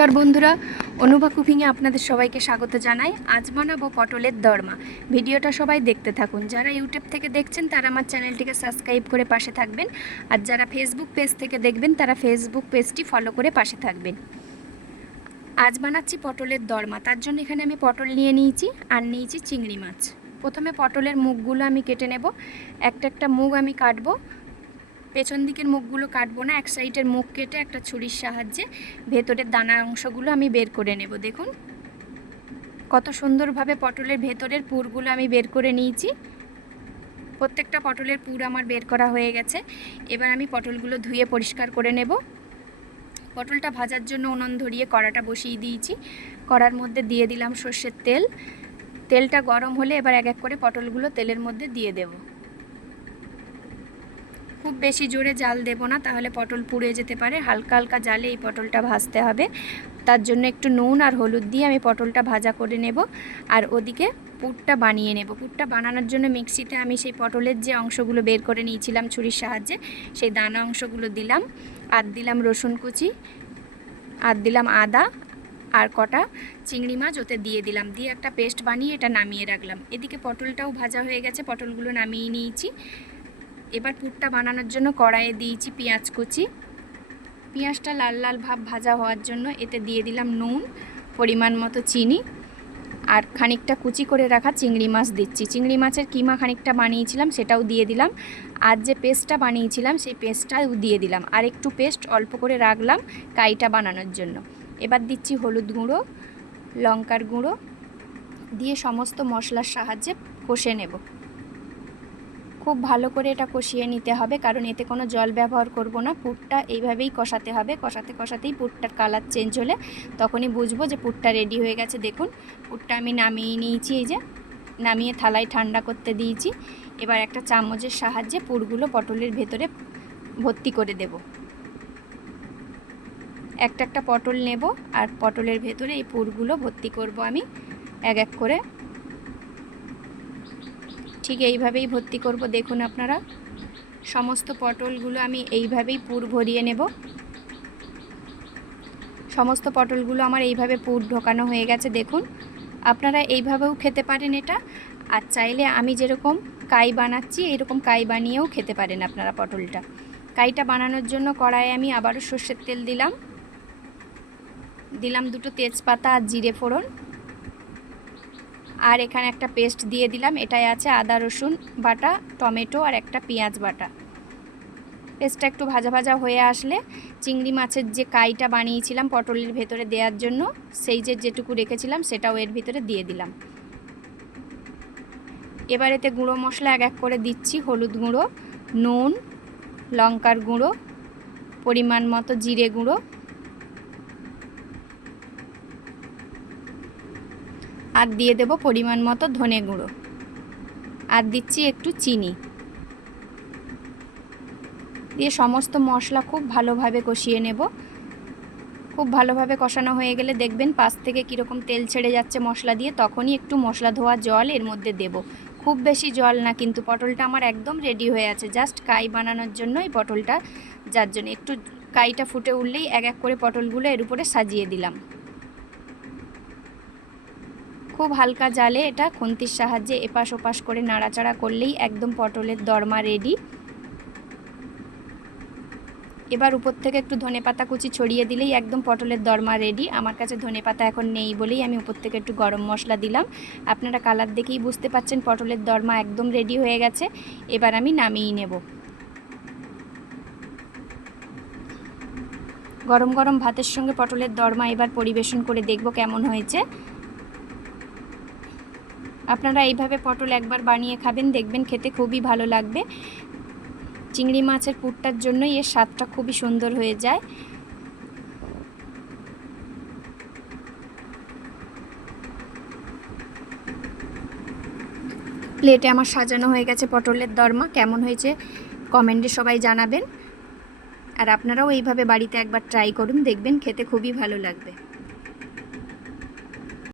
নমস্কার বন্ধুরা, অনুভা কুকিংয়ে আপনাদের সবাইকে স্বাগত জানাই। আজ বানাবো পটলের দরমা। ভিডিওটা সবাই দেখতে থাকুন। যারা ইউটিউব থেকে দেখছেন তারা আমার চ্যানেলটিকে সাবস্ক্রাইব করে পাশে থাকবেন, আর যারা ফেসবুক পেজ থেকে দেখবেন তারা ফেসবুক পেজটি ফলো করে পাশে থাকবেন। আজ বানাচ্ছি পটলের দরমা। তার জন্য এখানে আমি পটল নিয়ে নিয়েছি আর নিয়েছি চিংড়ি মাছ। প্রথমে পটলের মুখগুলো আমি কেটে নেব। একটা মুখ আমি কাটবো। পেছন দিকের মুখগুলো কাটবো না, এক সাইডের মুখ কেটে একটা ছুরির সাহায্যে ভেতরের দানা অংশগুলো আমি বের করে নেব। দেখুন কত সুন্দরভাবে পটলের ভেতরের পুরগুলো আমি বের করে নিয়েছি। প্রত্যেকটা পটলের পুর আমার বের করা হয়ে গেছে। এবার আমি পটলগুলো ধুয়ে পরিষ্কার করে নেব। পটলটা ভাজার জন্য উনুন ধরিয়ে কড়াটা বসিয়ে দিয়েছি। কড়ার মধ্যে দিয়ে দিলাম সর্ষের তেল। তেলটা গরম হলে এবার এক এক করে পটলগুলো তেলের মধ্যে দিয়ে দেব। খুব বেশি জোরে জাল দেব না, তাহলে পটল পুড়ে যেতে পারে। হালকা হালকা জালে এই পটলটা ভাজতে হবে। তার জন্য একটু নুন আর হলুদ দিয়ে আমি পটলটা ভাজা করে নেব, আর ওদিকে পুরটা বানিয়ে নেব। পুরটা বানানোর জন্য মিক্সিতে আমি সেই পটলের যে অংশগুলো বের করে নিয়েছিলাম ছুরির সাহায্যে, সেই দানা অংশগুলো দিলাম, আর দিলাম রসুন কুচি, আর দিলাম আদা, আর কটা চিংড়ি মাছ ওতে দিয়ে দিলাম। দিয়ে একটা পেস্ট বানিয়ে এটা নামিয়ে রাখলাম। এদিকে পটলটাও ভাজা হয়ে গেছে, পটলগুলো নামিয়ে নিয়েছি। এবার পুরটা বানানোর জন্য কড়াইয়ে দিয়েছি পেঁয়াজ কুচি। পেঁয়াজটা লাল লাল ভাব ভাজা হওয়ার জন্য এতে দিয়ে দিলাম নুন, পরিমাণ মতো চিনি, আর খানিকটা কুচি করে রাখা চিংড়ি মাছ দিচ্ছি। চিংড়ি মাছের কিমা খানিকটা বানিয়েছিলাম সেটাও দিয়ে দিলাম, আর যে পেস্টটা বানিয়েছিলাম সেই পেস্টটাও দিয়ে দিলাম, আর একটু পেস্ট অল্প করে রাখলাম কাইটা বানানোর জন্য। এবার দিচ্ছি হলুদ গুঁড়ো, লঙ্কার গুঁড়ো দিয়ে সমস্ত মশলার সাহায্যে কষে নেব। খুব ভালো করে এটা কষিয়ে নিতে হবে, কারণ এতে কোনো জল ব্যবহার করব না। পুরটা এইভাবেই কষাতে হবে। কষাতে কষাতেই পুরটার কালার চেঞ্জ হলে তখনই বুঝবো যে পুরটা রেডি হয়ে গেছে। দেখুন পুরটা আমি নামিয়ে নিয়েছি, এই যে নামিয়ে থালায় ঠান্ডা করতে দিয়েছি। এবার একটা চামচের সাহায্যে পুরগুলো পটলের ভেতরে ভর্তি করে দেব। একটা পটল নেব আর পটলের ভেতরে এই পুরগুলো ভর্তি করব আমি এক এক করে। ঠিক এইভাবেই ভর্তি করব। দেখুন আপনারা সমস্ত পটলগুলো আমি এইভাবেই পুর ভরিয়ে নেব। সমস্ত পটলগুলো আমার এইভাবে পুর ঢোকানো হয়ে গেছে। দেখুন আপনারা এইভাবেও খেতে পারেন এটা, আর চাইলে আমি যেরকম কাই বানাচ্ছি এরকম কাই বানিয়েও খেতে পারেন আপনারা পটলটা। কাইটা বানানোর জন্য কড়াইয়ে আমি আবারও সর্ষের তেল দিলাম দুটো তেজপাতা আর জিরে ফোড়ন, আর এখানে একটা পেস্ট দিয়ে দিলাম। এটাই আছে আদা রসুন বাটা, টমেটো আর একটা পেঁয়াজ বাটা। পেস্টটা একটু ভাজা ভাজা হয়ে আসলে চিংড়ি মাছের যে কাইটা বানিয়েছিলাম পটলের ভেতরে দেওয়ার জন্য, সেই যেটুকু রেখেছিলাম সেটাও এর ভিতরে দিয়ে দিলাম। এবার এতে গুঁড়ো মশলা এক এক করে দিচ্ছি। হলুদ গুঁড়ো, নুন, লঙ্কার গুঁড়ো, পরিমাণ মতো জিরে গুঁড়ো, আর দিয়ে দেব পরিমাণ মতো ধনে গুঁড়ো, আর দিচ্ছি একটু চিনি। দিয়ে সমস্ত মশলা খুব ভালোভাবে কষিয়ে নেব। খুব ভালোভাবে কষানো হয়ে গেলে দেখবেন পাশ থেকে কীরকম তেল ছেড়ে যাচ্ছে মশলা দিয়ে, তখনই একটু মশলা ধোয়া জল এর মধ্যে দেব। খুব বেশি জল না, কিন্তু পটলটা আমার একদম রেডি হয়ে আছে। জাস্ট কাই বানানোর জন্য এই পটলটা, যার জন্য একটু কাইটা ফুটে উঠলেই এক এক করে পটলগুলো এর উপরে সাজিয়ে দিলাম। খুব হালকা জালে এটা খুন্তির সাহায্যে এপাশ ওপাশ করে নাড়াচাড়া করলেই একদম পটলের দরমা রেডি। এবার উপর থেকে একটু ধনেপাতা কুচি ছড়িয়ে দিলেই একদম পটলের দরমা রেডি। আমার কাছে ধনেপাতা এখন নেই বলেই আমি উপর থেকে একটু গরম মশলা দিলাম। আপনারা কালার দেখেই বুঝতে পাচ্ছেন পটলের দরমা একদম রেডি হয়ে গেছে। এবার আমি নামিয়ে নেব। গরম গরম ভাতের সঙ্গে পটলের দরমা এবার পরিবেশন করে দেখব কেমন হয়েছে। আপনারা এইভাবে পটল একবার বানিয়ে খাবেন, দেখবেন খেতে খুবই ভালো লাগবে। চিংড়ি মাছের পুরটার জন্যই এর স্বাদটা খুবই সুন্দর হয়ে যায়। প্লেটে আমার সাজানো হয়ে গেছে পটলের দরমা। কেমন হয়েছে কমেন্টে সবাই জানাবেন, আর আপনারাও এইভাবে বাড়িতে একবার ট্রাই করুন, দেখবেন খেতে খুবই ভালো লাগবে।